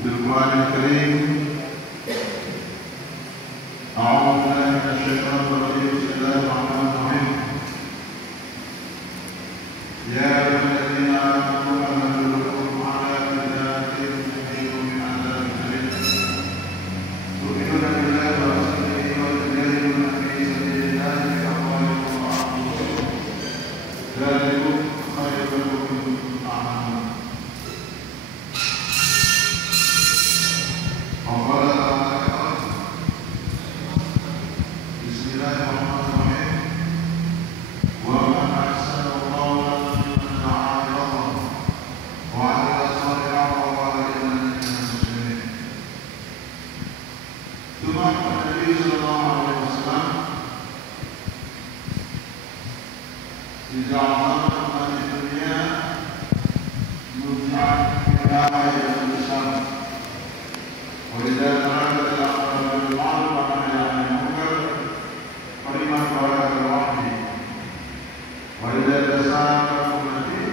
بالقرآن الكريم. أعوذ بالله من الشيطان الرجيم. بسم الله الرحمن الرحيم. يا أيها الذين آمنوا هل أدلكم على تجارة تنجيكم من عذاب أليم تؤمنون بالله ورسوله وتجاهدون في سبيل الله بأموالكم وأنفسكم ذلكم خير لكم إن كنتم تعلمون. وقال تعالى: بسم الله الرحمن الرحيم. ومن أحسن قولا ممن دعا إلى الله وعمل صالحا وقال إنني من المسلمين. ثم النبي صلى الله عليه وسلم إذا عظمت هذه الدنيا نزعت منها غير الإسلام، وإذا تركت الأمر بالمعروف والنهي عن المنكر قربت بركة الوحي، وإذا تساءلت أمتي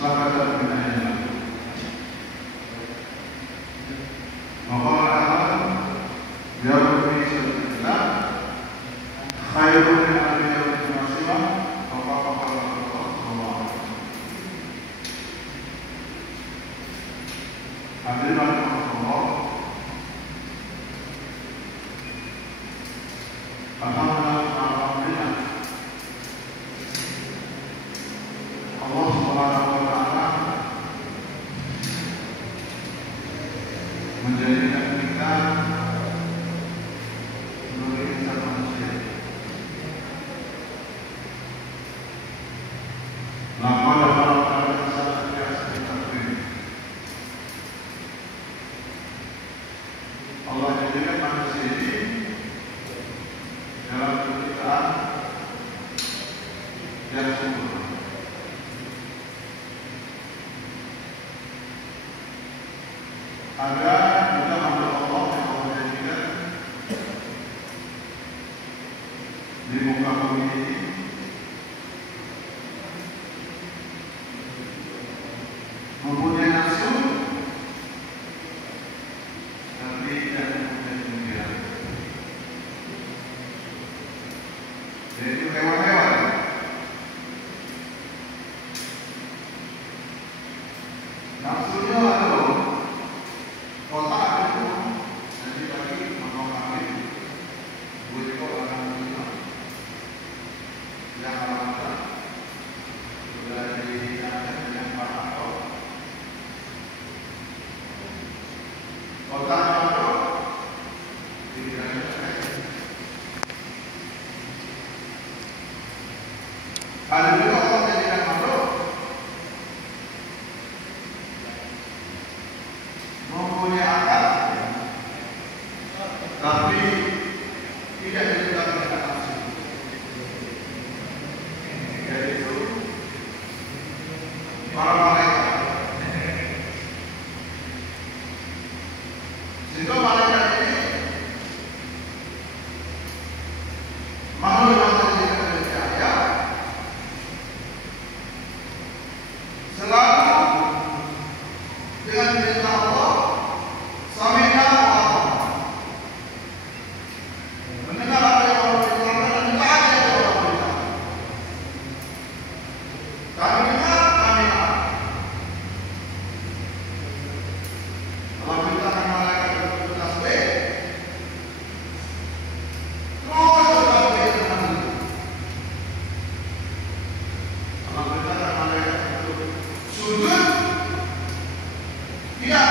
سقطت من أجلها. وقال تعالى: يوم في سبيل الله خير من ألف يوم نصيبا. وقال رسول الله صلى الله عليه وسلم. Hadirin Allah, alhamdulillah Allah Subhanahu wa taala menjadikan kita sebagai insan manusia. Laqad khalaqnal insana fi ahsani taqwim. Allah jadikan manusia ini dalam penciptaan yang sempurna. Ada juga makhluk Allah yang Allah jadikan di muka bumi ini mempunyai nafsu tapi tidak mempunyai pemikiran. Yaitu hewan-hewan. Nafsunya lalu otak itu nanti bagi mengkau kami buiko akan lima yang alhamdulillah sudah diingatkan dengan para otak itu pikirannya ada juga Allah jadikan makhluk mempunyai akal, tapi tidak dilibatkan dengan nafsu. Yaitu para malaikat. Sehingga malaikat ini makhluk yang terdiri dari cahaya, selalu dengan perintah Allah, sami'na wa ata'na. Mendengar apa yang Allah perintahkan dan mentaati apa yang Allah perintahkan. Kami dengar, kami taat. Allah perintahkan malaikat untuk bertasbih, terus bertasbih dengan itu. Allah perintahkan malaikat untuk sujud, tidak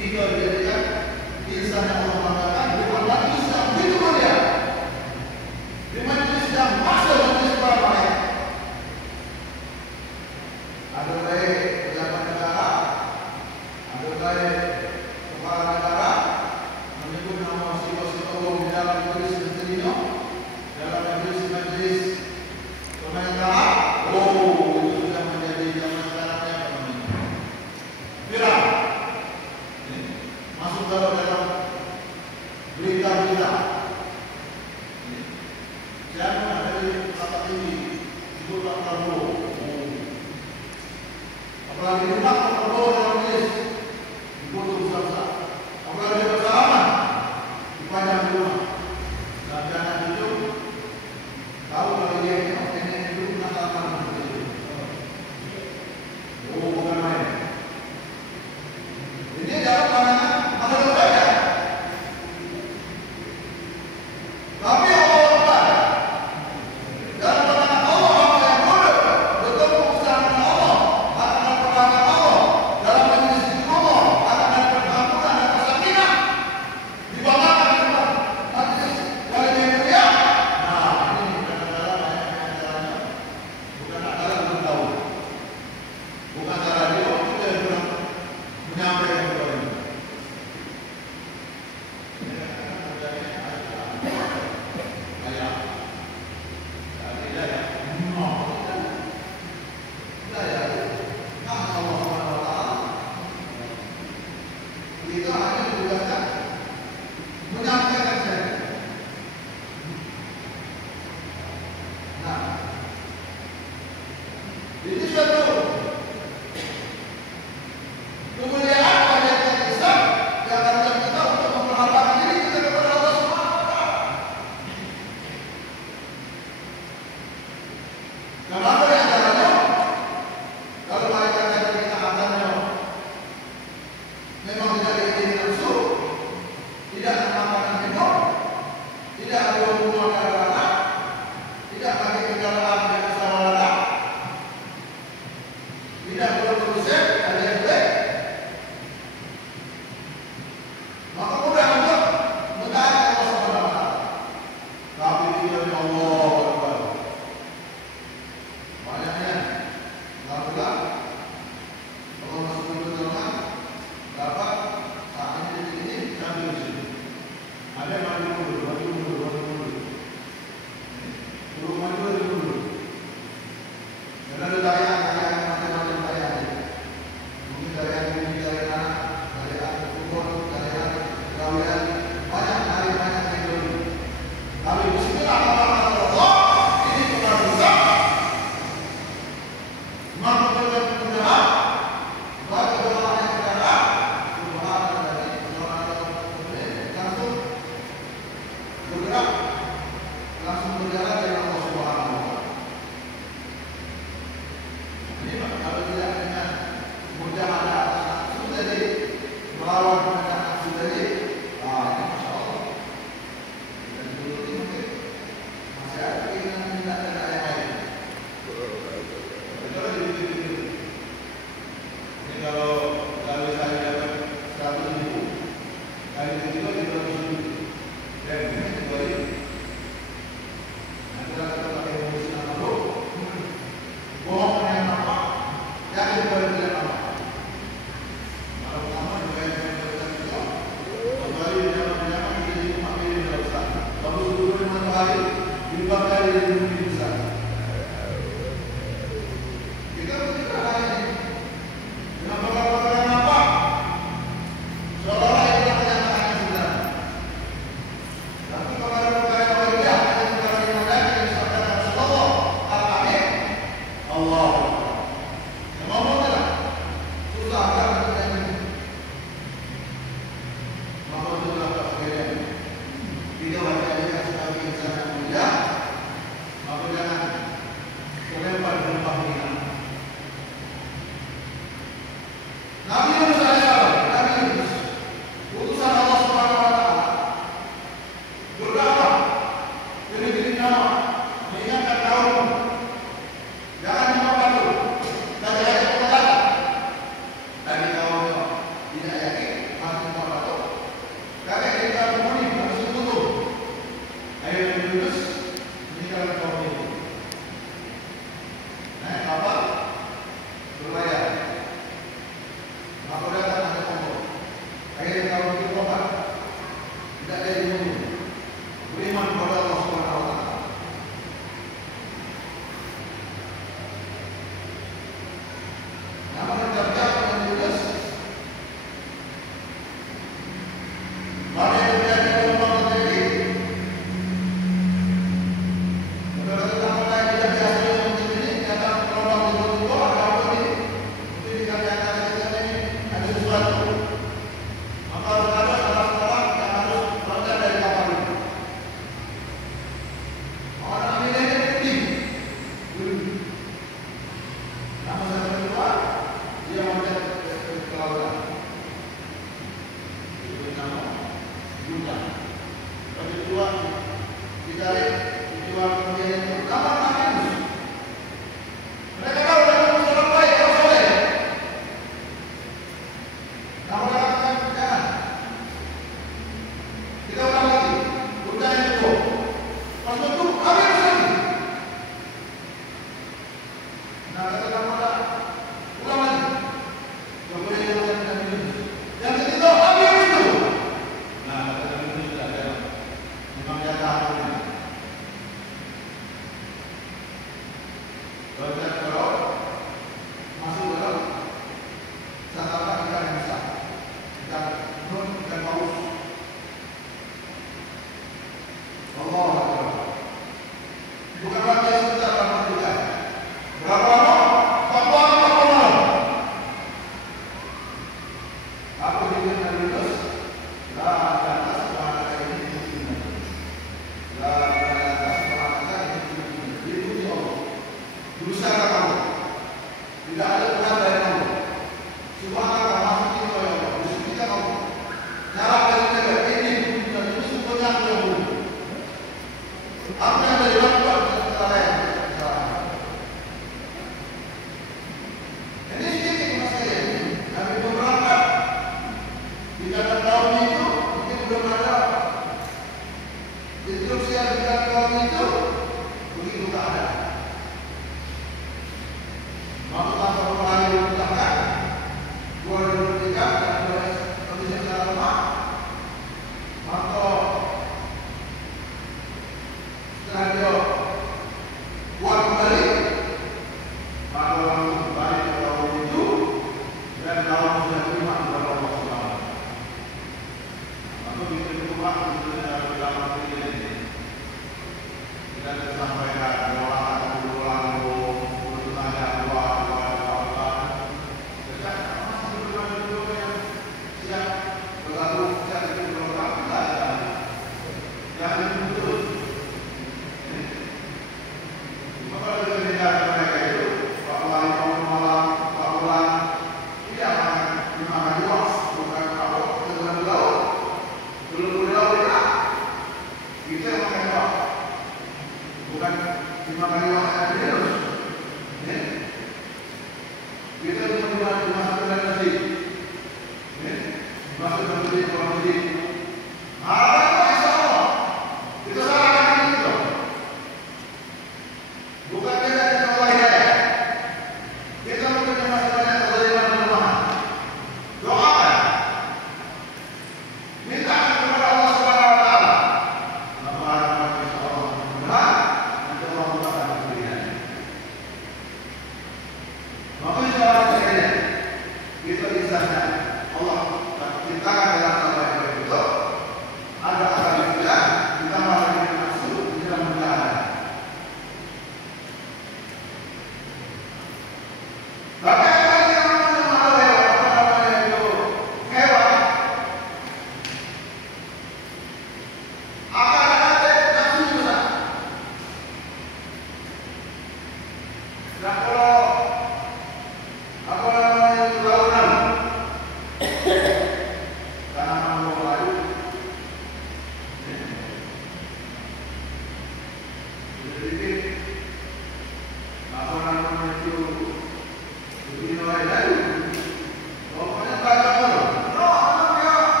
Kita dijadikan insan yang Allah banggakan bukan lagi sedang begitu mulia. Di majelis yang masuk majelis para malaikat. Ada baik pejabat negara, ada baik kepala negara menyebut nama sito-sito di dalam majelis menterinya, dalam majelis pemerintahan. Oh, itu sudah menjadi zaman sekarang yang namanya viral. Masuk dalam berita-berita. Jangan ada di tempat ini disebut Pak Prabowo. Apalagi rumah Pak Prabowo dalam majelis difoto besar-besar. Apalagi bersalaman dipajang di rumah. Dan jangan itu tahu kalau dia ini itu nakal-nakal begitu. Oh, bukan main. Ini dalam pandangan makhluk saja. Tapi Allah Akbar. Dalam pandangan Allah apa yang bodoh? Betul pengusahaan Allah akan ada perbangan Allah. Dalam majelis itu Allah akan ada perkampungan dan kesakinan. Dibanggakan di depan majelis wali yang mulia. Nah, ini kadang-kadang banyak caranya. Bukan adalah belum tahu. Bukan cara dia kita yang belum menyampaikan kepada ini. Kita hanya ditugaskan menyampaikan saja. Nah, ini suatu kemuliaan pada umat Islam yang harus kita untuk memperhatikan diri kita kepada Allah Subhanahu wa Ta'ala. Kenapa yang caranya? Kalau mereka kata kita akannya memang tidak diizinkan nafsu, tidak memakan minum, tidak ada hubungan darah, tidak pakai kendaraan yang kesawaran, tidak boleh berusaha, ada yang baik. Maka mudah untuk mentaati Allah Subhanahu wa Ta'ala. Tapi tidak di Allah Akbar. Banyaknya alhamdulillah Allah masuk ke dalam dapat saat ini sambil di sini. Ada yang maju dulu. Turun maju dulu. Dan ada tayang macam-macam tayang. Mungkin tayang ini, tayang anak, tayang kubur, tayang kawinan, banyak yang dulu. Tapi bismillah Allah, ini kepada besar. Maka benar-benar bagi orang yang berdarah, subhanallah dari langsung bergerak, langsung berjalan dari Allah Subhanahu wa Ta'ala. Ini kalau tidak dengan mudah ada nafsu tadi, melawan dengan nafsu tadi, ini masya Allah. Dan dulu ini mungkin masih ada keinginan minta dan yang lain. Betul di ini kalau saya dapat 100.000, kali itu 300.000, dan ini kembali. Nanti kita pakai rumus nama lo, bohong yang nama, yakin boleh tidak nama. Kalau nama juga yang kita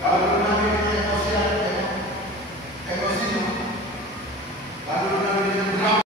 Kalau